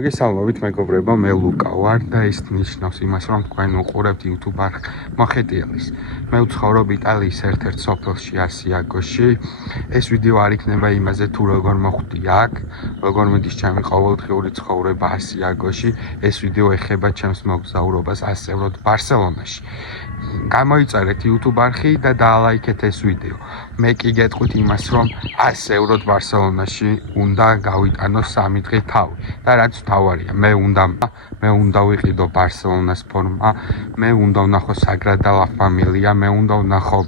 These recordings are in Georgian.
მოგესალმებით მეგობრებო, მე ლუკა ვარ და ეს ნიშნავს იმას, რომ თქვენ უყურებთ YouTube-არ მოხეტიალის. მე ვცხოვრობ იტალიის ერთ-ერთ სოფელში ასიაგოში. ეს ვიდეო არ იქნება იმაზე თუ როგორ მოხვდი აქ, როგორ მიდის ჩემი ყოველდღიური ცხოვრება ასიაგოში. ეს ვიდეო ეხება ჩემს მოგზაურობას ასევროდ ბარსელონაში. გამოიწერეთ YouTube არხი და დაალაიქეთ ეს ვიდეო. მე კი გეტყვით იმას, რომ ასევროდ ბარსელონაში უნდა გავიტანო 3 დღე თავი და რაც თავარია, მე უნდა ვიყიდო ბარსელონას ფორმა, მე უნდა ვნახო საგრადა ლა ფამილია, მე უნდა ვნახო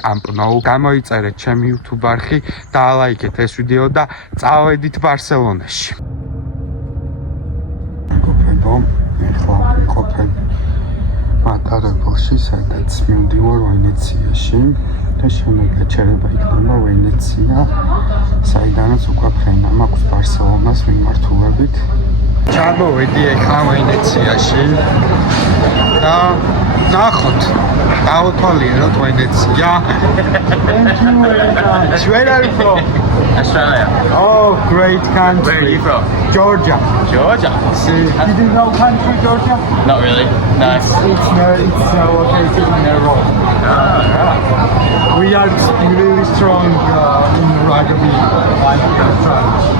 Camp Nou. გამოიწერეთ ჩემი YouTube არხი, დაალაიქეთ ეს ვიდეო და წავედით ბარსელონაში. მეგობრებო, ეხლა ვიყოფენ მატარებელში, სადაც მივდივარ ვენეციაში და შემდეგ გაჩერება იქნება ვენეცია, საიდანაც უკვე ფრენა მაქვს ბარსელონას მიმართულებით. ჩამოვედი ეხლა ვენეციაში და ნახოთ, დავთვალიეროთ ვენეცია. Thank you very much. Where are you from? Australia. Oh, great country. Where are you from? Georgia. Georgia? See, did you know country Georgia? Not really. Nice. It's located in Europe. We are really strong in rugby.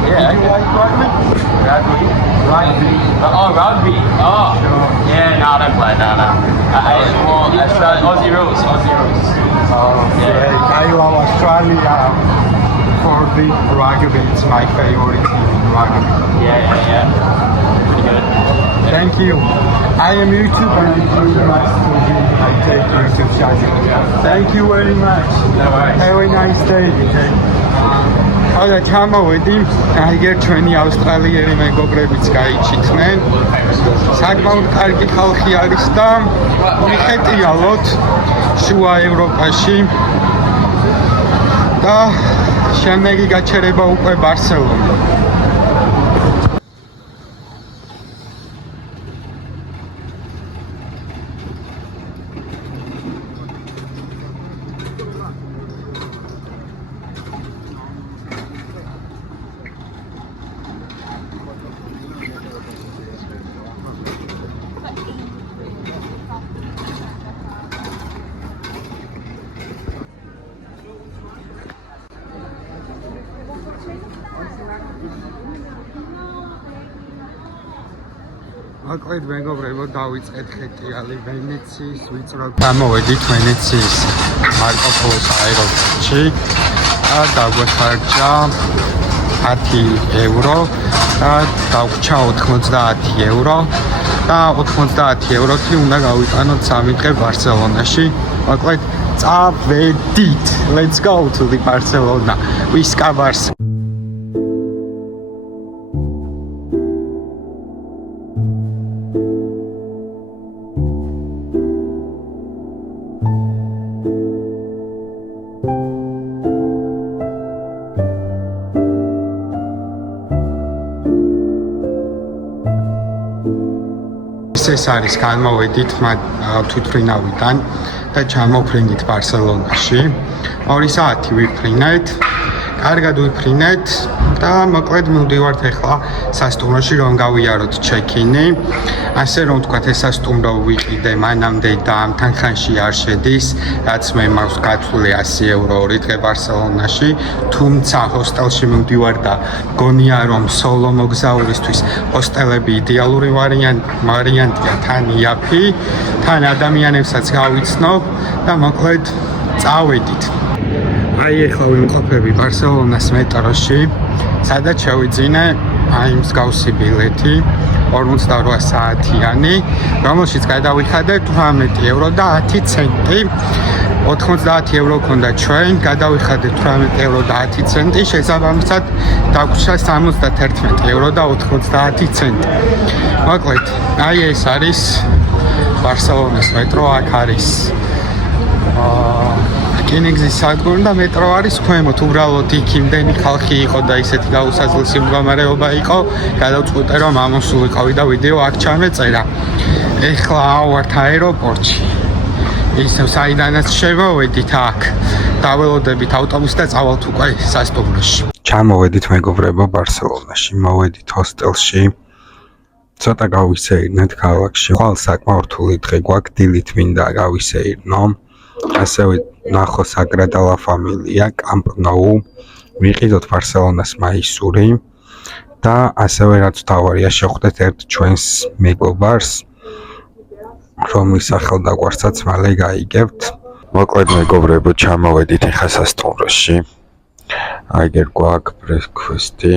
Yeah. Do you like rugby? Rugby. Oh, rugby. Oh. Yeah, no, I don't play. No. It's more Australian. Aussie rules. Okay. I love Australia for the rugby. It's my favorite team in rugby. Yeah. Pretty good. Thank you. I am YouTube and I'm doing my study. I take YouTube channel. Thank you very much. No worries. Have a nice day. და ჩამოვედი, აიგერ ჩვენი ავსტრალიელი მეგობრებიც გაიჩიდნენ. საკმაოდ კარგი ხალხი არის და ვიხეტიალოთ შუა ევროპაში და შემდეგი გაჩერება უკვე ბარსელონა. მოკლედ მეგობრებო, დავიწყეთ ხეტიალი ვენეციის, ვიწროთ. გამოვედით ვენეციის მარკო პოლოს აეროპორტში და დაგვეხარჯა 10 ევრო და დაგვჭა 90 ევრო და 90 ევროთი უნდა გავიტანოთ 3 დღე ბარსელონაში. მოკლედ წავედით. Let's go to the Barcelona. Visca Barça. ეს არის განმოვედით თვითმფრინავიდან და ჩამოფრინდით ბარსელონაში. 2 საათი ვიფრინეთ, კარგად ვიფრინეთ და მოკლედ მივდივართ ახლა სასტუმროში, რომ გავიაროთ ჩეკინი. ასე რომ თქვათ, ეს სასტუმრო ვიყიდე მანამდე და ამ თანხანში არ შედის, რაც მე მაქვს გათვლილი 100 ევრო 2 დღე ბარსელონაში. თუმცა ჰოსტელში მივდივარ და გონია რომ სოლო მოგზაურისთვის ჰოსტელები იდეალური ვარიანტია, თან იაფი, თან ადამიანებსაც გავიცნობ და მოკლედ წავედით. აი ახლა ვიმყოფები ბარსელონას მეტროში, სადაც შევიძინე აი მსგავსი ბილეთი 48 საათიანი, რომელშიც გადავიხადე 18 ევრო და 10 ცენტი. 90 ევრო ქონდა ჩვენ, გადავიხადე 18 ევრო და 10 ცენტი, შესაბამისად დაგვრჩა 71 ევრო და 90 ცენტი. მოკლედ, აი ეს არის ბარსელონას მეტრო, აქ არის რკინიგზის სადგური და მეტრო არის ქვემოთ. უბრალოდ იქ იმდენი ხალხი იყო და ისეთი გაუსაზღლესი მდგომარეობა იყო, გადავწყვიტე რომ ამოსულიყავი და ვიდეო აქ ჩამეწერა. ეხლა ვართ აეროპორტში. ისევ საიდანაც შევავედით აქ, დაველოდებით ავტობუსს და წავალთ უკვე სასტუმროში. ჩამოვედით მეგობრებო ბარსელონაში, მოვედით ჰოსტელში. ცოტა გავისეირნეთ ქალაქში. ხვალ საკმაოდ რთული დღე გვაქვს, დილით მინდა გავისეირნო. ასევე ნახო საგრადა ლა ფამილია, კამპ ნოუ, ვიყიდოთ ბარსელონას მაისური და ასევე რაც თავარია შეხვდეთ ერთ ჩვენს მეგობარს, რომლის სახელდაგვარსაც მალე გაიგებთ. მოკლედ მეგობრებო, ჩამოვედით ახლა სასტუმროში. აიგერ გვაქვს ბრექფასტი.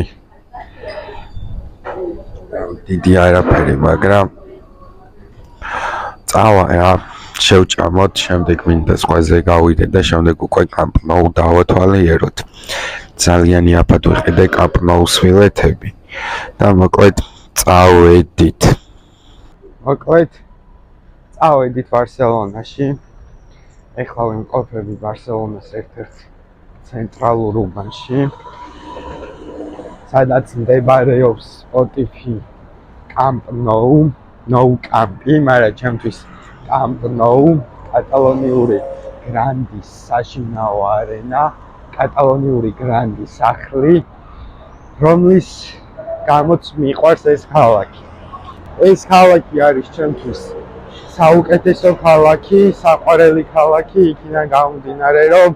დიდი არაფერი, მაგრამ წავა რა, შევჭამოთ, შემდეგ მინდა სხვაზე გავიდე და შემდეგ უკვე კამპ ნოუ დავათვალიეროთ. ძალიან იაფად ვიყიდე კამპ ნოუს ბილეთები და მოკლედ წავედით. წავედით ბარსელონაში. ეხლა ვიმყოფები ბარსელონას ერთ-ერთ ცენტრალურ უბანში, სადაც მდებარეობს სპოტიფი კამპ ნოუ, ნოუ კამპი, მაგრამ ჩემთვის კამპ ნოუ, კატალონიური გრანდის საშინაო არენა, კატალონიური გრანდის სახლი, რომლის გამოც მიყვარს ეს ქალაქი. ეს ქალაქი არის ჩემთვის საუკეთესო ქალაქი, საყვარელი ქალაქი, იქიდან გამომდინარე, რომ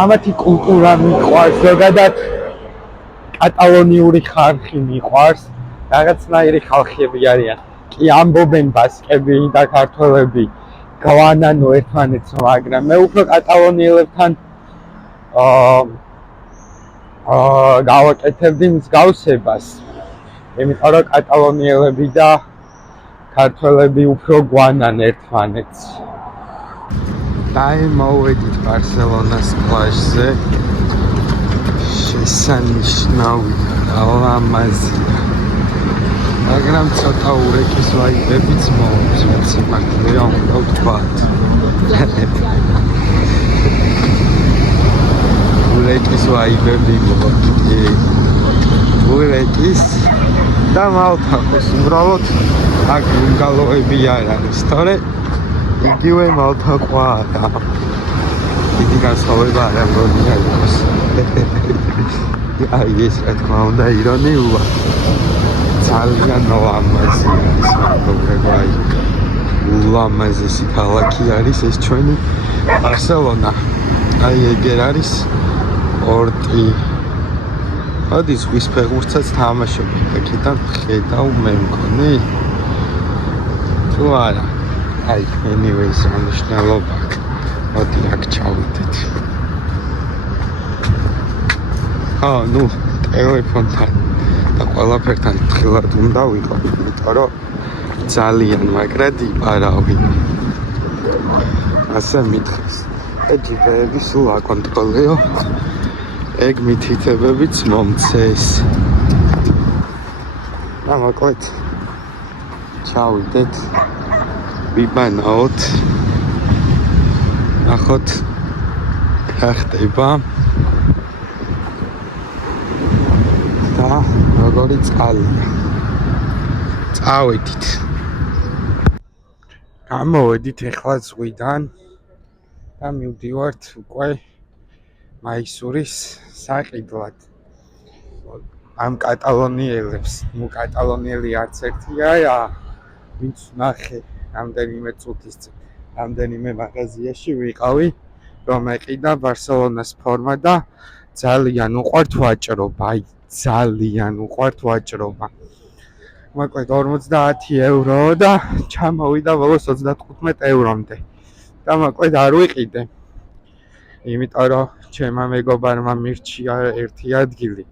ამათი კულტურა მიყვარს, ზოგადად კატალონიური ხალხი მიყვარს, რაღაცნაირი ხალხები არიან. კი ამბობენ ბასკები და ქართველები, გვანანო ერთმანეთს, მაგრამ მე უფრო კატალონიელებთან გავაკეთებდი მსგავსებას. იმიტომ რომ კატალონიელები და ქართველები უფრო გვანან ერთმანეთს. მოვედით ბარსელონას პლაჟზე. შესანიშნავი ლამაზია. მაგრამ ცოტა ურეკის ვაიბებიც მომწონს, სიმართლეა უნდა ვთქვათ. ურეკის ვაიბები მოხდი. ურეკის და მალთაყოს უბრალოდ აქ ბუნგალოები არ არის, თორე იგივე მალთაყვაა. დიდი განსხვავება არ ამგონია იყოს. აი ეს რა თქმა უნდა ირონიულა. ძალიან ლამაზია ეს მეგობრებო, აი ულამაზესი ქალაქი არის ეს ჩვენი ბარსელონა. აი ეგერ არის პორტი. ოდი ზღვის ფეხბურთსაც თამაშობ, აქედან ხედავ მე მგონი. თუ არა, აი anyways მნიშვნელობა აქვს. ოდი აქ ჩავიდეთ. ნუ ტელეფონთან და ყველაფერთან თხილად უნდა ვიყო, იმიტომ რომ ძალიან მაგრად იპარავი. ასე მითხეს. ეჯიბეები სულ აკონტროლეო. ეგ მითითებებიც მომცეს. და მოკლედ ჩავიდეთ, ვიბანაოთ, ნახოთ რა ხდება და როგორი წყალია. წავედით. გამოვედით ეხლა ზღვიდან და მივდივართ უკვე მაისურის საყიდლად. ამ კატალონიელებს, ნუ კატალონიელი არც ერთია, ვინც ნახე რამდენიმე წუთის წინ, რამდენიმე მაღაზიაში ვიყავი, რომ ეყიდა ბარსელონას ფორმა და ძალიან უყვართ ვაჭრობა, აი ძალიან უყვართ ვაჭრობა. მოკლედ 50 ევრო და ჩამოვიდა ბოლოს 35 ევრომდე. და მოკლედ არ ვიყიდე. იმიტომ რომ ჩემმა მეგობარმა მირჩია ერთი ადგილი,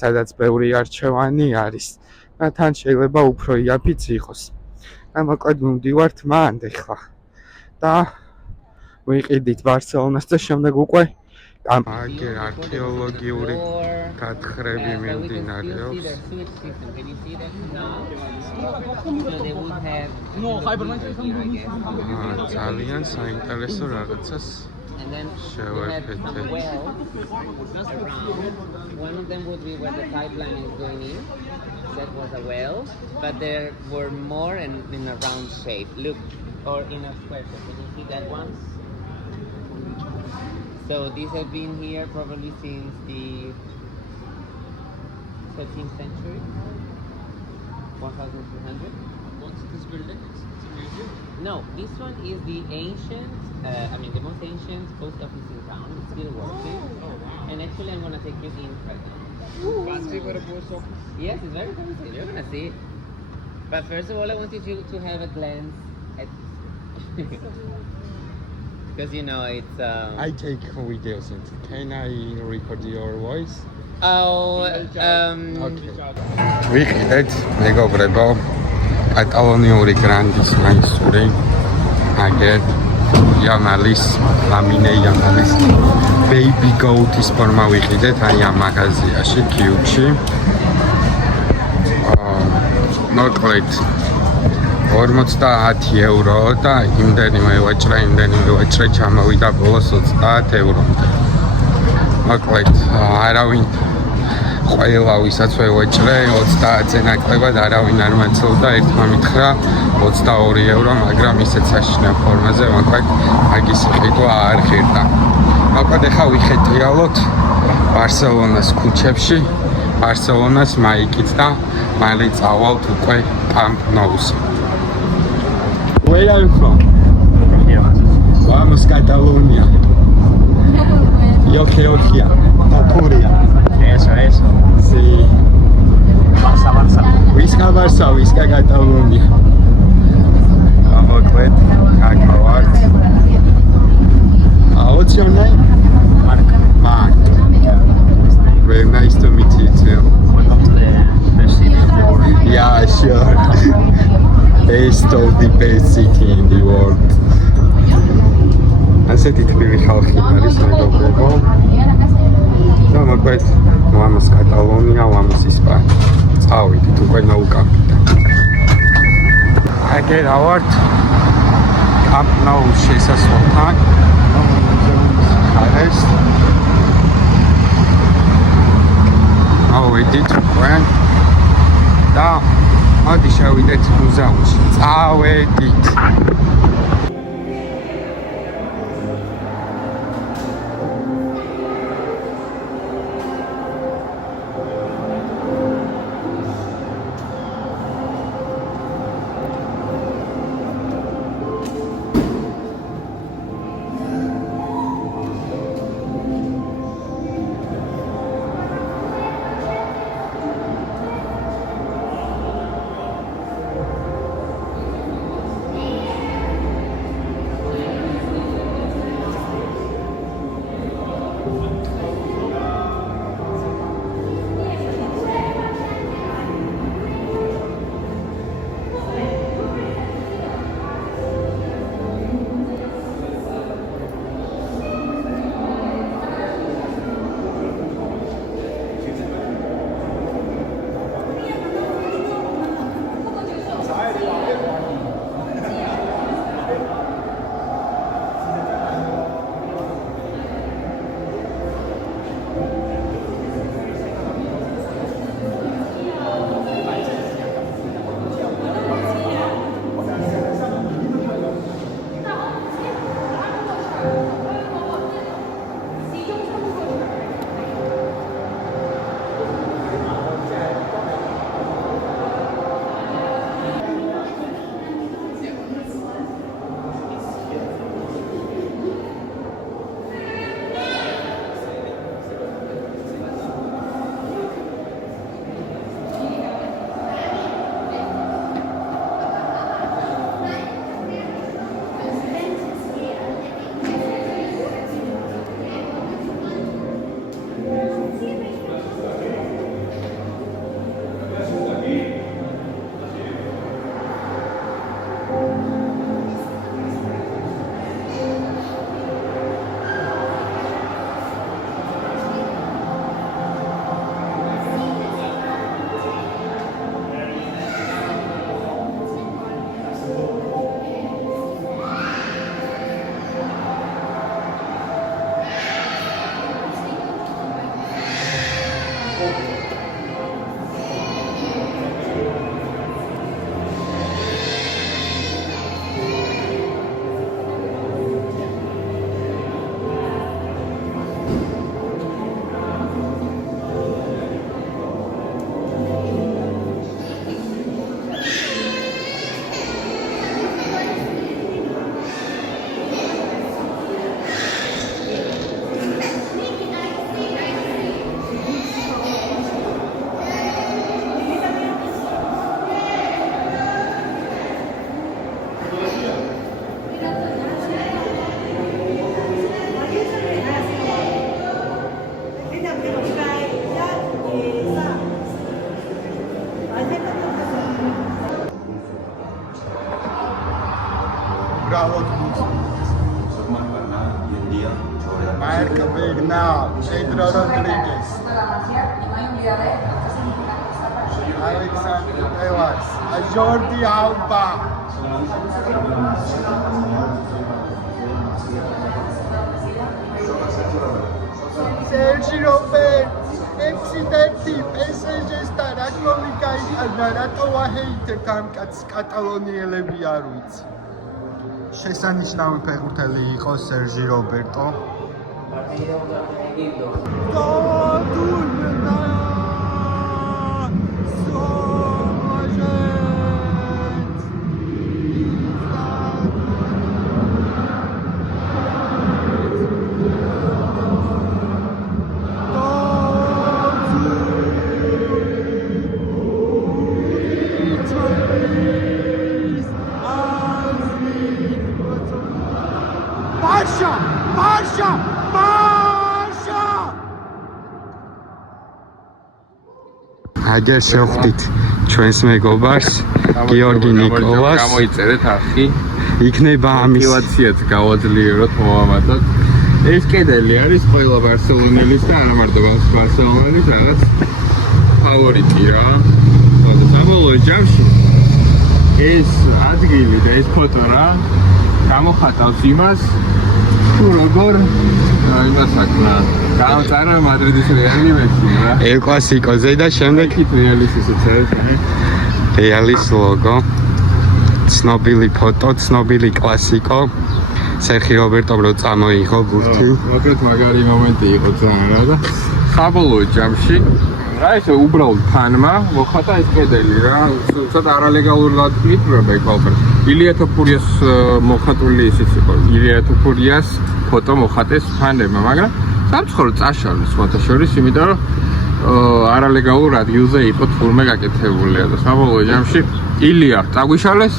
სადაც ბევრი არჩევანი არის და თან შეიძლება უფრო იაფიც იყოს. და მოკლედ მივდივართ მანდ ეხლა და ვიყიდით ბარსელონას და შემდეგ უკვე აგერ არქეოლოგიური გათხრები მიმდინარეობს. ძალიან საინტერესო რაღაცას And then შევეფეთე. one of them would be where the pipeline is going in. That was a well, but there were more in a round shape. Look, or in a square shape. Can you see that one? So these have been here probably since the 13th century. 1,200. What's this building? It's a museum. No, this one is the ancient, the most ancient post office in town. It's still working. Oh, wow. And actually, I'm gonna take you in right now. Fancy for a post office. Yes, it's very fancy. You're gonna see it. But first of all, I wanted you to have a glance at, because you know it's. I take videos. Can I record your voice? Okay. ვიყიდეთ, მეგობრებო, კატალონიური გრანდის მაისური, აგერ იამალის, ლამინე იამალის baby goat-ის ფორმა ვიყიდეთ, აი ამ მაღაზიაში, Q-ში. მოკლედ 50 евро და იმდენივე ვაჭრე ჩამოვიდა ბოლოს 30 ევრომდე. მოკლედ არავინ ყველა ვისაც ვეჭრე 30-ზე ნაკლებად არავინ არ მაცილდა, ერთმა მითხრა 22 евро, მაგრამ ისეთ საშინელ ფორმაზე მოკლედ მაგის ყიდვა არ ხერდა. მოკლედ ახლა ვიხეტიალოთ ბარსელონას ქუჩებში, ბარსელონას მაიკით და მალე წავალთ უკვე Camp Nou-ს. Where are you from? Vamos Catalonia. Yo creo que Tapuria. Eso. Sí. Barça, Visca Catalonia. მოკლედ, გაგავართ. What's your name? Mark. Very nice to meet you too. Welcome to the best city in the world. Yeah, sure. Best of the best city in the world. ასეთი თბილი ხალხი არის მეგობრებო. და მოკლედ, ვამოს კატალონია, ვამოს ისპანია. წავიდით უკვე ნოუკამპიდან. აგერ ავართ Camp Nou შესასვლელთან. არის ავიდით უკვე და მოდი შევიდეთ მუზეუმში. წავედით. უბრალოდ Marc Bernal, Pedro Rodriguez, Alexandre Telas, Jordi Alba, Sergi Roberto, Exidenti, PSG-სთან რა გოლი გაიტანა, რატოა ჰეითებთან კატალონიელები არ ვიცი. შესანიშნავი ფეხბურთელი იყო სერჟი რობერტო. აგერ შევხვდით ჩვენს მეგობარს გიორგი ნიკოლას. გამოიწერეთ არხი. იქნება ამის мотивაციაც გავაძლიეროთ მომამატად. ეს კედელი არის ყველა ბარსელონელის და არა მარტო ბარსელონელის რაღაც ფავორიტი რა. საბოლოო ჯამში ეს ადგილი და ეს ფოტო რა გამოხატავს იმას თუ როგორ იმას აქნა გამწარა მადრიდის რეალი მესი რა. ელ კლასიკოზე და შემდეგ რეალის ისეც რეალის ლოგო. ცნობილი ფოტო, ცნობილი კლასიკო. სერხი რობერტომ რო წამოიღო გურთი. მოკლედ მაგარი მომენტი იყო ძალიან რა და საბოლოო ჯამში რა ესე უბრალოდ ფანმა მოხატა ეს კედელი რა ცოტა არალეგალურად მიტვრება იქ ილია თოფურიას მოხატული ისიც იყო ილია თოფურიას ფოტო მოხატეს ფანებმა მაგრამ სამწუხაროდ წაშალეს სხვათა შორის იმიტომ რომ არალეგალურ ადგილზე იყო თურმე გაკეთებული და საბოლოო ჯამში ილია წაგვიშალეს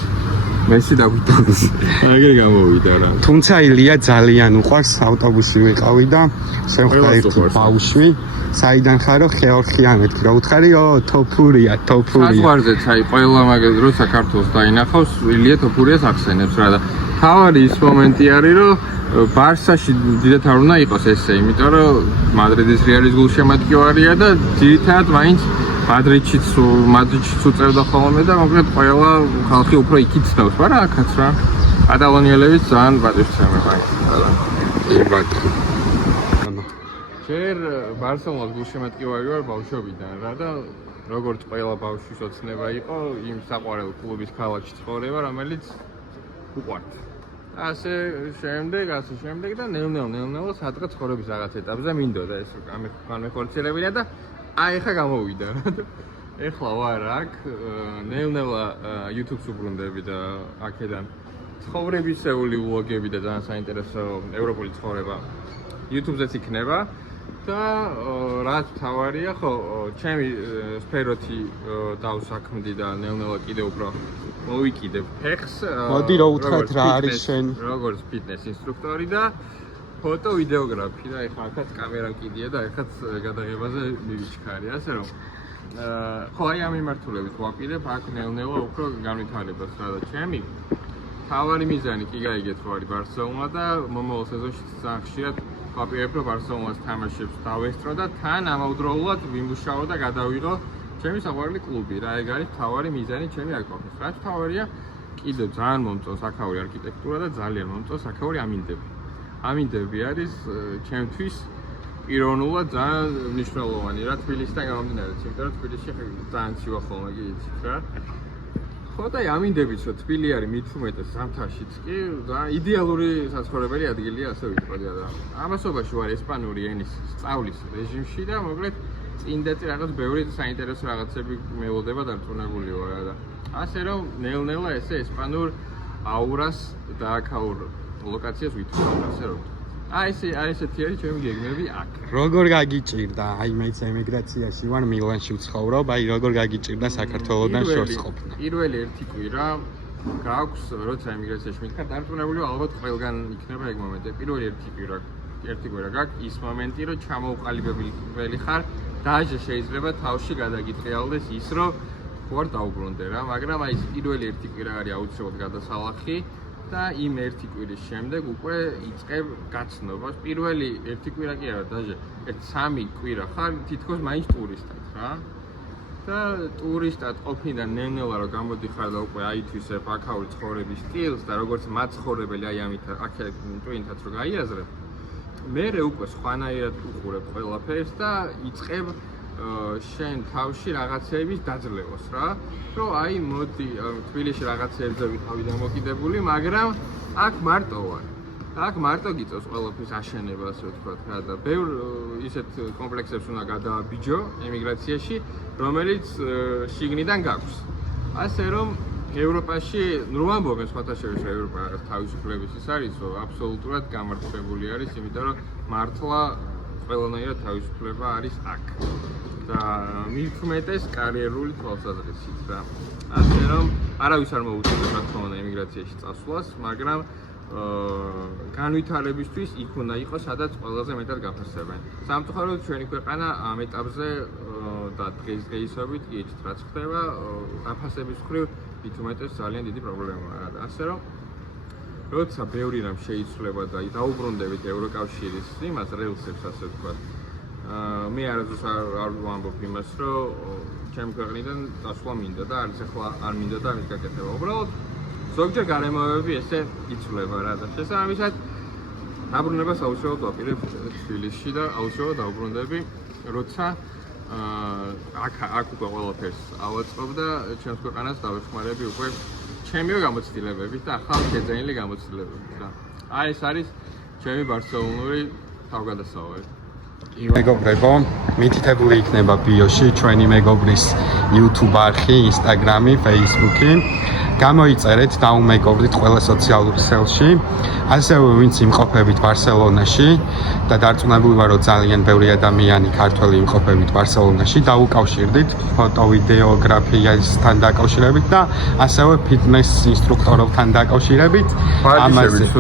მესი დაგვიტანეს აგერ გამოვიდა რა თუმცა ილია ძალიან უყვარს ავტობუსი ვიყავი და შემხვდა ერთი ბავშვი საიდან ხარო ხეორხიანეთკი რა უთხარიო თოფურია საზღვარზეც აი ყველა მაგას რო საქართველოს დაინახავს ილია თოფურიას ახსენებს რა და თავარი ის მომენტი არის რომ ბარსაში დიდათ არ უნდა იყოს ესე იმიტომ რომ მადრიდის რეალის გულშემატკივარია და ძირითადად მაინც მადრიდშიც უწევდა ხოლმე და მოკლედ ყველა ხალხი უფრო იქით ცნობს მაგრამ აქაც რა კატალონიელებიც ძალიან პატივსაცემია ჯერ ბარსელონას გულშემატკივარი ვარ ბავშვობიდან რა და როგორც ყველა ბავშვის ოცნება იყო იმ საყვარელ კლუბის ქალაქში ცხოვრება რომელიც უყვართ ასე შემდეგ და ნელ-ნელა სადღაც ცხოვრების რაღაც ეტაპზე მინდოდა ეს განმეხორციელებინა და აი ხა გამოვიდა რა ეხლა ვარ აქ ნელ-ნელა YouTube-ს უბრუნდები და აქედან ცხოვრებისეული ვლოგები და ძალიან საინტერესო ევროპული ცხოვრება YouTube-ზეც იქნება და რაც თავარია ხო ჩემი სფეროთი დავსაქმდი და ნელ-ნელა კიდე უფრო მოვიკიდებ ფეხს მოდი რო უთხრათ რა არის შენ როგორც ფიტნეს ინსტრუქტორი და ფოტო ვიდეოგრაფი და ეხლა აქაც კამერა მკიდია და ეხაც გადაღებაზე მივიჩქარი ასე რომ ხო აი ამ მიმართულებით ვაპირებ აქ ნელ-ნელა უფრო განვითარებას რა და ჩემი თავარი მიზანი კი გაიგეთ რო არის ბარსელონა და მომავალ სეზონში ძალიან ხშირად ვაპირებ რომ ბარსელონას თამაშებს დავესწრო და თან ამავდროულად ვიმუშაო და გადავიღო ჩემი საყვარელი კლუბი რა ეგ არის თავარი მიზანი ჩემი აკონტის რაც თავარია კიდევ ძალიან მომწონს აქაური არქიტექტურა და ძალიან მომწონს აქაური ამინდები არის ჩემთვის პიროვნულად ძალიან მნიშვნელოვანი რა თბილისიდან გამომდინარე იმიტომ რომ თბილისში ძალიან ცივა ხოლმე კი იცით რა ხო და ამინდებით რომ თბილი არის მით უმეტეს ზამთარშიც კი ძალიან იდეალური საცხოვრებელი ადგილია ასე ვიტყოდია და ამასობაში ვარ ესპანური ენის სწავლის რეჟიმში და მოკლედ წინდა რაღაც ბევრი საინტერესო რაღაცები მეულდება დარწმუნებული ვარ და ასე რომ ნელ-ნელა ესე ესპანურ აურას და აქაურ ლოკაციას ვითვლობ ასე რომ აი ესეთი არის ჩემი გეგმები აქ როგორ გაგიჭირდა აი მეც ემიგრაციაში ვარ მილანში ვცხოვრობ აი როგორ გაგიჭირდა საქართველოსთან შორს ყოფნა პირველი ერთი კვირა გაქვს როცა ემიგრაციაში მითქარ დარწმუნებული ალბათ ყველგან იქნება ეგ მომენტი პირველი ერთი კვირა გაქვს ის მომენტი რომ ჩამოუყალიბებელი ხარ დაჟე შეიძლება თავში გადაგიტრიალდეს ის რომ ხوار დაუბრუნდე რა მაგრამ აი ეს პირველი ერთი კვირა არის აუცილებლად გადასალახი და იმ ერთი კვირის შემდეგ უკვე იწყებ გაცნობას. პირველი ერთი კვირა კი არა, დაჟე 3 კვირა ხარ თითქოს მაინც ტურისტად რა. და ტურისტად ყოფნიდან ნელ-ნელა რომ გამოდიხარ და უკვე აითვისებ აქაური ცხოვრების სტილს და როგორც მაცხოვრებელი აი ამით აქ ტვინთაც რო გაიაზრებ, მერე უკვე სხვანაირად უყურებ ყველაფერს და იწყებ შენ თავში რაღაცეების დაძლევას რა, რომ აი მოდი თბილისში რაღაცეებზე ვიყავი დამოკიდებული, მაგრამ აქ მარტო ვარ. აქ მარტო გიწევს ყველაფრის აშენება, ასე ვთქვათ რა და ბევრ ისეთ კომპლექსებს უნდა გადააბიჯო ემიგრაციაში, რომელიც შიგნიდან გაქვს. ასე რომ ევროპაში, ნუ ამბობენ სხვათა შორის რომ ევროპა რაღაც თავისუფლების ის არის, რომ აბსოლუტურად გამართლებული არის, იმიტომ რომ მართლა ყველანაირად თავისუფლება არის აქ. და მithumetes კარიერული თვალსაზრისით რა. ასე რომ არავის არ მოუწევს რა თქმა უნდა ემიგრაციაში წასვლას, მაგრამ განვითარებისთვის იქ უნდა იყოს, სადაც ყველაზე მეტად გაფასებენ. სამწუხაროდ ჩვენი ქვეყანა ამ ეტაპზე და დღესდღეობით კი იცით რაც ხდება, გაფასების მხრივ მithumetes ძალიან დიდი პრობლემაა რა. ასე რომ როცა ბევრი რამ შეიცვლება და დაუბრუნდებით ევროკავშირის იმას რელსებს, ასე ვთქვათ, მე არასდროს არ ვამბობ იმას, რომ ჩემი ქვეყნიდან წასვლა მინდა და არც ახლა არ მინდა და ამის გაკეთება. უბრალოდ ზოგჯერ გარემოებები ესე იცვლება რა და შესაბამისად დაბრუნებას აუცილებლად ვაპირებ თბილისში და აუცილებლად დავბრუნდები, როცა აქ უკვე ყველაფერს ავაწყობ და ჩემს ქვეყანას დავეხმარები უკვე ჩემივე გამოცდილებებით და ახალ შეძენილი გამოცდილებებით რა. აი ეს არის ჩემი ბარსელონური თავგადასავალი. მეგობრებო, მითითებული იქნება ბიოში ჩვენი მეგობრის YouTube არხი, Instagram-ი, Facebook-ი. გამოიწერეთ, დაუმეგობრდით ყველა სოციალურ ქსელში. ასევე ვინც იმყოფებით ბარსელონაში და დარწმუნებული ვარ, რომ ძალიან ბევრი ადამიანი ქართველი იმყოფებით ბარსელონაში, დაუკავშირდით ფოტო-ვიდეოგრაფიასთან დაკავშირებით და ასევე ფიტნეს ინსტრუქტორებთან დაკავშირებით. ამაზე თუ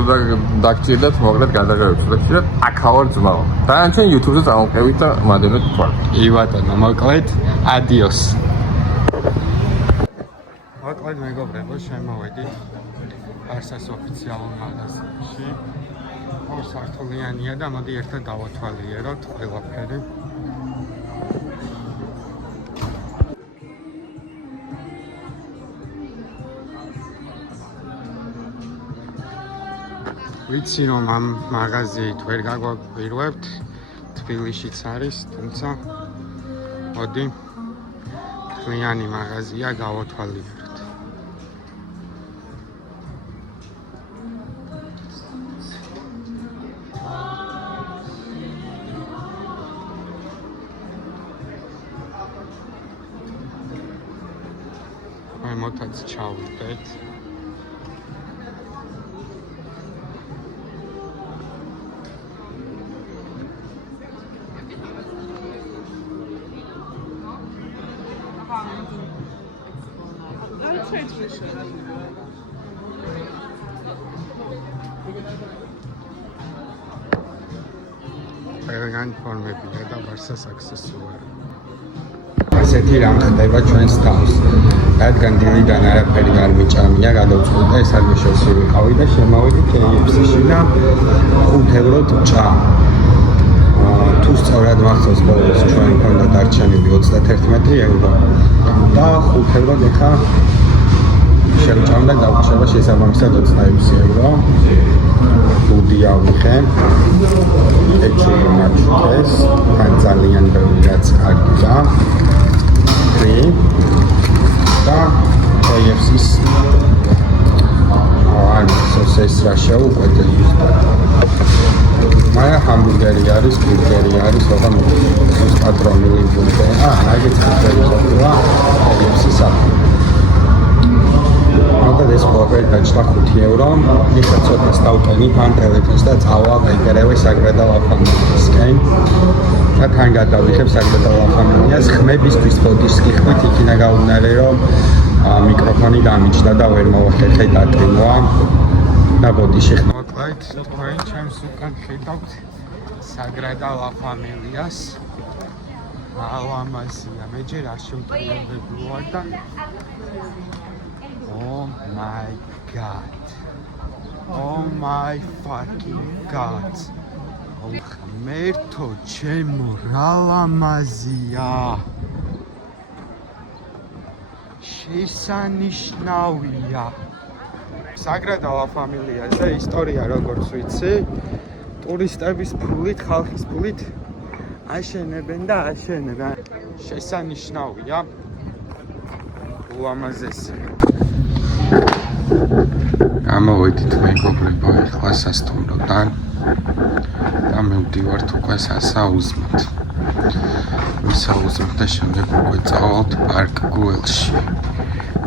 დაგჭირდათ, მოგლეთ გადაღებებს და ხშირად აქაურ ძმაო. დანარჩენ YouTube-ზე წამოყევით და მადლობთ თქვა. კი ბატონო, მოკლედ, ადიოს. მოკლედ მეგობრებო, შემოვედით არსას ოფიციალურ მაღაზიაში. ორსართულიანია და მოდი ერთად დავათვალიეროთ ყველაფერი. ვიცი რომ ამ მაღაზიით ვერ გაგვაკვირვებთ, თბილისშიც არის, თუმცა მოდი მთლიანი მაღაზია გავათვალიეროთ. მოდაც ჩავიდეთ. ყველგან ფორმებია და ბარსას აქსესუარი. ასეთი რამ ხდება ჩვენს თავს. რადგან დილიდან არაფერი არ მიჭამია, გადავწყვიტე ეს ადგილში ვიყავი და შემოვედი KFC-ში და 5 ევროთ ჭა. თუ სწორად მახსოვს, ბოლოს ჩვენ ქონდა დარჩენილი 31 ევრო და 5 ევროდ ეხა შევჭამდა დავუშვება შესაბამისად 26 ევრო. ბუდი ავიღე. ეჩული მაჩუქეს, ან ძალიან ბევრი რაც კარგია. და KFC-ს სოსეს რა შეუყვეთ ზუსტად. მაგრამ ჰამბურგერი არის, ბურგერი არის, ოღონდ ზუსტად რომელი ბურგერი. ნაგეტ ბურგერი ყოფილა KFC-ს აქვს. მაგრამ ეს ყველაფერი დაჭდა 5 ევრო. ეხლა ცოტას დავტენით ან ტელეფონს და წავალ ეგრევე საგრადა ლაფამილიასკენ. და თან გადავიხებ საგრადა ლაფამილიას ხმებისთვის ბოდიშს გიხმით, იქინა გაუნარე რომ მიკროფონი დამიჯდა და ვერ მოვახერხე დატვინვა და ბოდიში ხმა. მოკლედ, თქვენ ჩემს უკან ხედავთ საგრადა ლაფამილიას. ალამაზია, მე ჯერ არ შემტკივნებები ვარ და Oh my god. Oh my fucking god. ღმერთო ჩემო რა ლამაზია. შესანიშნავია. Sagrada La Familia-ზე ისტორია როგორც ვიცი, ტურისტების ფულით, ხალხის ფულით აშენებენ და აშენებენ. შესანიშნავია. ულამაზესი. გამოვედით მეგობრებო ახლა სასტუმროდან და მივდივართ უკვე სასაუზმოდ. ვისაუზმოთ და შემდეგ უკვე წავალთ პარკ გუელში.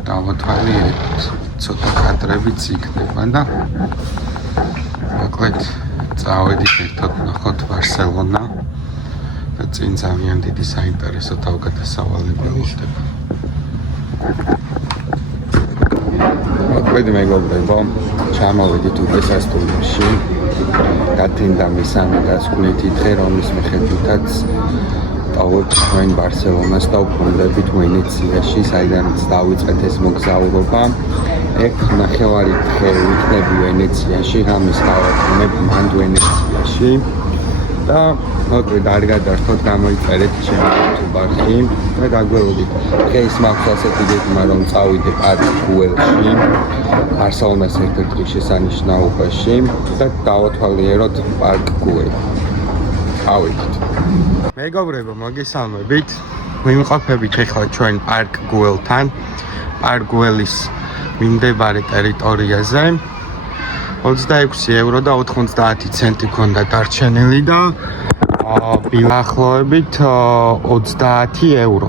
დავათვალიერებთ ცოტა კადრებიც იქნება და მოკლედ წავედით ერთად ნახოთ ბარსელონა და წინ ძალიან დიდი საინტერესო თავგადასავალებელი ხდება. მოკლედ მეგობრებო, ჩამოვედით უკვე სასტუმროში. გათენდა მესამე დასკვნითი დღე, რომლის მიხედვითაც დავუწყოთ ჩვენ ბარსელონას და ვბრუნდებით ვენეციაში, საიდანაც დავიწყეთ ეს მოგზაურობა. ერთ ნახევარი დღე ვიქნები ვენეციაში, რამის გავაკეთებ მანდ ვენეციაში და მოკლედ არ გადართოთ, გამოიწერეთ ჩემი YouTube-არხი და დაგველოდით. დღეს მაქვს ასეთი გეგმა, რომ წავიდე პარკ გუელში, ბარსელონას ერთ-ერთ შესანიშნაობაში და დავათვალიეროთ პარკ გუელი. ავიდით. მეგობრებო, მოგესალმებით. ვიმყოფებით ახლა ჩვენ პარკ გუელთან. პარკ გუელის მიმდებარე ტერიტორიაზე 26 ევრო და 90 ცენტი ქონდა დარჩენილი და ბილახლოებით 30 ევრო.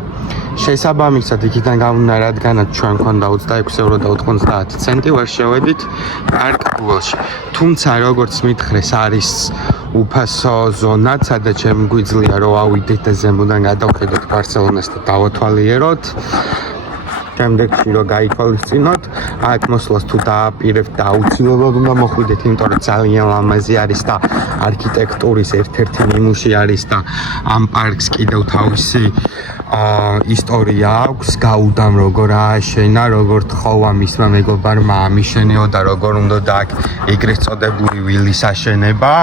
შესაბამისად იქიდან გამომდინარე, რადგანაც ჩვენ ქონდა 26 ევრო და 90 ცენტი, ვერ შევედით პარკ გუელში. თუმცა როგორც მითხრეს, არის უფასო ზონა, სადაც შემგვიძლია რომ ავიდეთ და ზემოდან გადავხედოთ ბარსელონას და დავათვალიეროთ. შემდეგში რომ გაითვალისწინოთ, აქ მოსვლას თუ დააპირებთ და აუცილებლად უნდა მოხვიდეთ, იმიტომ რომ ძალიან ლამაზი არის და არქიტექტურის ერთ-ერთი ნიმუში არის და ამ პარკს კიდევ თავისი ისტორია აქვს, გაუდამ როგორ ააშენა, როგორ თხოვა მისმა მეგობარმა ამიშენეო და როგორ უნდა და აქ ეგრეთ წოდებული ვილის აშენება.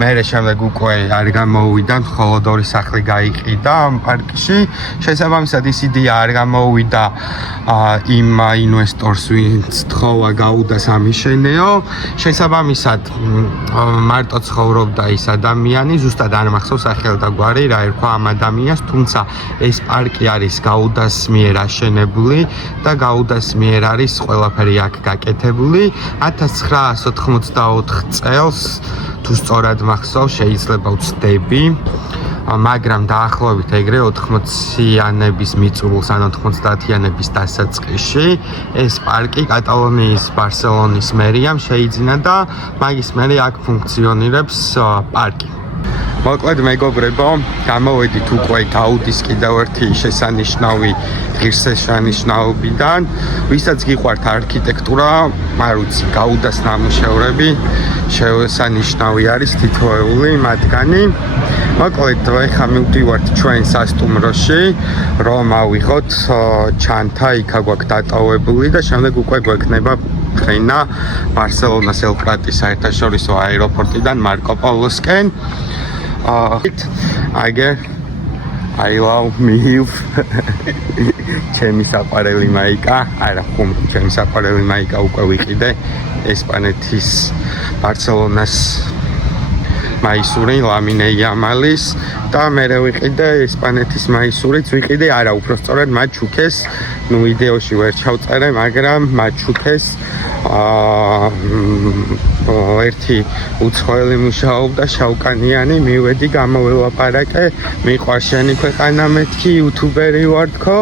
მერე შემდეგ უკვე არ გამოუვიდა, მხოლოდ ორი სახლი გაიყიდა ამ პარკში. შესაბამისად ის იდეა არ გამოუვიდა იმ ინვესტორს, ვინც თხოვა გაუდას ამიშენეო. შესაბამისად მარტო ცხოვრობდა ის ადამიანი, ზუსტად არ მახსოვს სახელი და გვარი რა ერქვა ამ ადამიანს, თუმცა ეს პარკი არის გაუდას მიერ აშენებული და გაუდას მიერ არის ყველაფერი აქ გაკეთებული. 1984 წელს თუ სწორად მახსოვს, შეიძლება ვცდები, მაგრამ დაახლოებით ეგრე 80-იანების მიწურულს ან 90-იანების დასაწყისში ეს პარკი კატალონიის ბარსელონის მერიამ შეიძინა და მაგის მერე აქ ფუნქციონირებს პარკი. მოკლედ მეგობრებო, გამოვედით უკვე გაუდის კიდევ ერთი შესანიშნავი ღირსშესანიშნაობიდან, ვისაც გიყვართ არქიტექტურა, არ ვიცი, გაუდას ნამუშევრები შესანიშნავი არის თითოეული მათგანი. მოკლედ ახლა მივდივართ ჩვენ სასტუმროში, რომ ავიღოთ ჩანთა, იქა გვაქვს დატოვებული და შემდეგ უკვე გვექნება ფრენა ბარსელონას ელ-პრატის საერთაშორისო აეროპორტიდან მარკო პოლოსკენ. I love me. ჩემი საყვარელი მაიკა, არა ხომ, ჩემი საყვარელი მაიკა უკვე ვიყიდე ესპანეთის ბარსელონას მაისური ლამინე იამალის და მერე ვიყიდე ესპანეთის მაისურიც ვიყიდე, არა უბრალოდ მათ ჩუქეს, ნუ ვიდეოში ვერ ჩავწერე, მაგრამ მათ ჩუქეს ერთი უცხოელი მუშაობდა შავკანიანი, მივედი გამოველაპარაკე, მიყვარს შენი ქვეყანა, მეთქი იუთუბერი ვარ თქო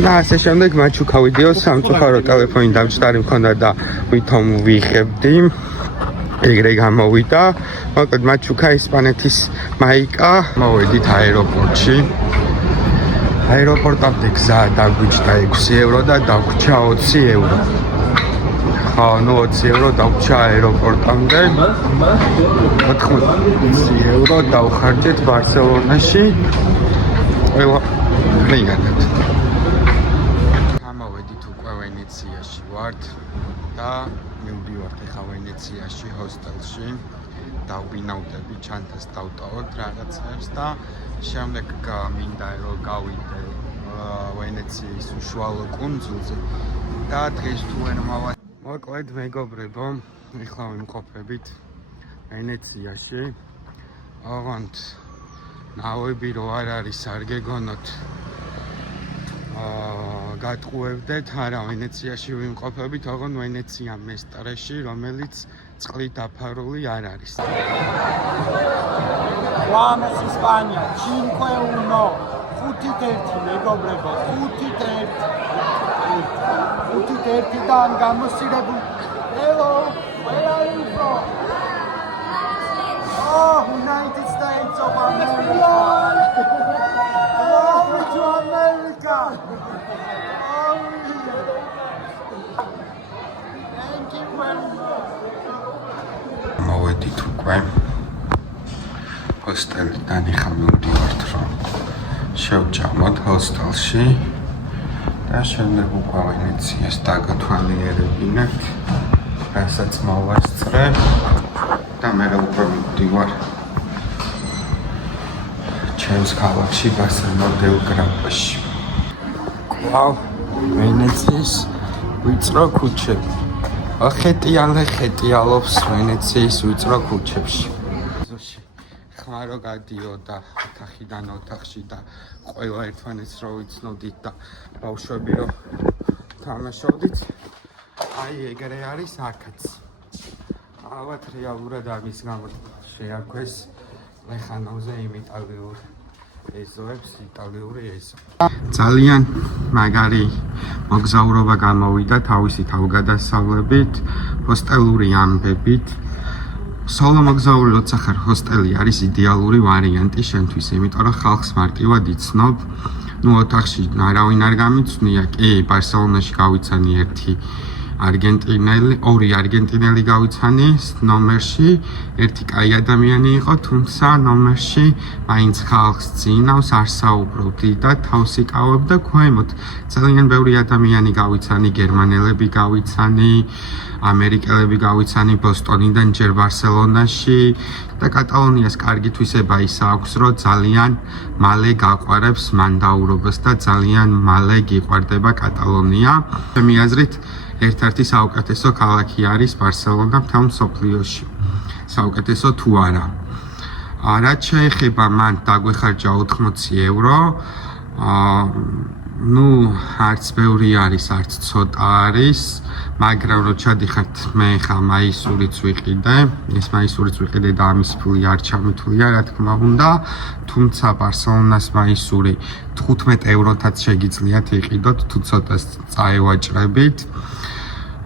და ასე შემდეგ მათ ჩუქა ვიდეოს, სამწუხარო ტელეფონი დამჭდარი მქონდა და ვითომ ვიღებდი. ეგრე გამოვიდა, მოკლედ მათ ჩუქა ესპანეთის მაიკა. მოვედით აეროპორტში. აეროპორტამდე გზა დაგვიჭდა 6 ევრო და დაგვრჩა 20 ევრო. ხო, ნუ 20 ევრო დაგვრჩა აეროპორტამდე. 80 ევრო დავხარჯეთ ბარსელონაში. ყველა მიგანებთ. გამოვედით უკვე ვენეციაში ვართ და მივდივართ ახლა ვენეციაში ჰოსტელში. დავბინავდები, ჩანთას დავტოვებ რაღაცებს და შემდეგ მინდა რომ გავიდე ვენეციის უშუალო კუნძულზე და დღეს თუ ვერ მოვარ. მოკლედ მეგობრებო, ახლა ვიმყოფებით ვენეციაში. ოღონდ ნავები რო არ არის, არ გეგონოთ გატყუებდეთ, არა ვენეციაში ვიმყოფებით, ოღონდ ვენეცია მესტრეში, რომელიც წყლით დაფარული არ არის. Vamos España, 5-1, 5-1 მეგობრებო, 5-1-დან გამოსცირებული. Hello, where are you from? Oh, United States of America. Glory to America. Thank you very much. მოვედით უკვე ჰოსტელიდან, ახლა მივდივართ რომ შევჭამოთ ჰოსტელში და შემდეგ უკვე ვენეციას დაგათვალიერებინებთ, რასაც მოვასწრებ და მე უკვე მივდივარ ჩემს ქალაქში ბარსელონა დელ გრაპაში. კვლავ ვენეციის ვიწრო ქუჩები. ხეტიალე ხეტიალობს ვენეციის ვიწრო ქუჩებში. ხმარო გადიოდა ოთახიდან ოთახში და ყველა ერთმანეთს რო ვიცნოდით და ბავშვები რო თამაშობდით. აი ეგრე არის აქაც. ალბათ რეალურად ამის გამო შეაქვეს ლეხანოვზე იმ იტალიურ ეზოებს, იტალიური ეზო. ძალიან მაგარი მოგზაურობა გამოვიდა თავისი თავგადასავლებით, ჰოსტელური ამბებით. სოლო მოგზაური როცა ხარ, ჰოსტელი არის იდეალური ვარიანტი შენთვის, იმიტომ რომ ხალხს მარტივად იცნობ. ნუ ოთახში არავინ არ გამიცნია, კი, ბარსელონაში გავიცანი ორი არგენტინელი გავიცანი ნომერში, ერთი კაი ადამიანი იყო, თუმცა ნომერში მაინც ხალხს წინავს, არ საუბრობ დიდად, თავს იკავებ და ქვემოთ. ძალიან ბევრი ადამიანი გავიცანი, გერმანელები გავიცანი, ამერიკელები გავიცანი ბოსტონიდან ჯერ ბარსელონაში და კატალონიას კარგი თვისება ის აქვს, რომ ძალიან მალე გაყვარებს მანდაურობას და ძალიან მალე გიყვარდება კატალონია. ჩემი აზრით ერთ-ერთი საუკეთესო ქალაქი არის ბარსელონა მთელ მსოფლიოში. საუკეთესო თუ არა. რაც შეეხება მან დაგვეხარჯა 80 ევრო. ნუ არც ბევრი არის, არც ცოტა არის, მაგრამ რო ჩადიხართ, მე ხა მაისურიც ვიყიდე, ეს მაისურიც ვიყიდე და ამის ფული არ ჩამithვლია, რა თქმა უნდა, თუმცა ბარსელონას მაისური 15 ევროთაც შეგიძლიათ იყიდოთ, თუ ცოტას წაევაჭრებით.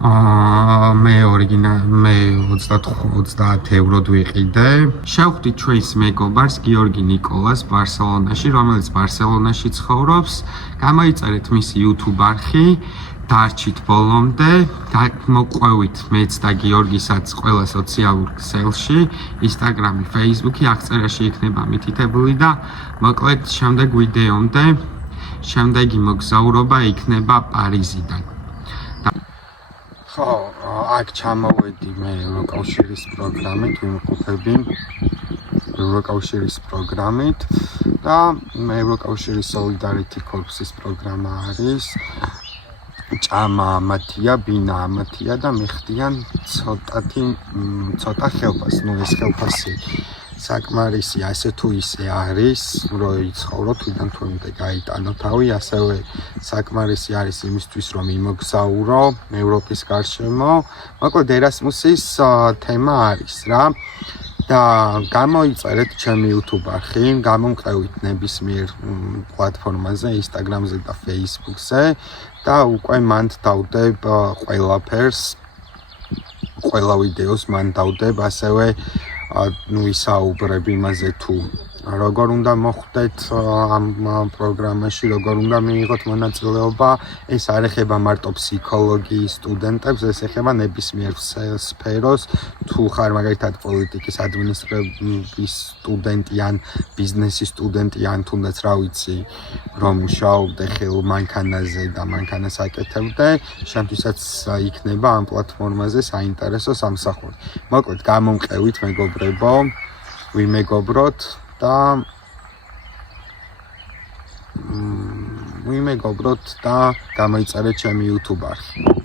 მე 30 ევროდ ვიყიდე. შევხვდით ჩვენს მეგობარს გიორგი ნიკოლას ბარსელონაში, რომელიც ბარსელონაში ცხოვრობს. გამოიწერეთ მისი YouTube არხი, დარჩით ბოლომდე, მოყვევით მეც და გიორგისაც ყველა სოციალურ ქსელში, Instagram-ი, Facebook-ი, აღწერაში იქნება მითითებული და მოკლედ შემდეგ ვიდეომდე, შემდეგი მოგზაურობა იქნება პარიზიდან. ხო, აქ ჩამოვედი მე ევროკავშირის პროგრამით, ვიმყოფები ევროკავშირის პროგრამით და ევროკავშირის Solidarity Corps-ის პროგრამა არის. ჭამა ამათია, ბინა ამათია და მიხდიან ცოტა ხელფას, ნუ ეს ხელფასი საკმარისი ასე თუ ისე არის, რომ იცხოვრო თვითონ თუნდე გაიტანო თავი, ასევე საკმარისი არის იმისთვის, რომ იმოგზაურო ევროპის გარშემო. მოკლედ ერასმუსის თემა არის რა. და გამოიწერეთ ჩემი YouTube არხი, გამომყევით ნებისმიერ პლატფორმაზე, Instagram-ზე და Facebook-ზე და უკვე მანდ დავდებ ყველაფერს, ყველა ვიდეოს მანდ დავდებ, ასევე ვისაუბრებ იმაზე თუ როგორ უნდა მოხვდეთ ამ პროგრამაში, როგორ უნდა მიიღოთ მონაწილეობა, ეს არ ეხება მარტო ფსიქოლოგიის სტუდენტებს, ეს ეხება ნებისმიერ სფეროს, თუ ხარ მაგალითად პოლიტიკის ადმინისტრების სტუდენტი ან ბიზნესის სტუდენტი ან თუნდაც რა ვიცი, რომ მუშაობდე ხელ მანქანაზე და მანქანას აკეთებდე, შენთვისაც იქნება ამ პლატფორმაზე საინტერესო სამსახური. მოკლედ, გამომყევით მეგობრებო, ვიმეგობროთ და გამოიწერეთ ჩემი YouTube არხი.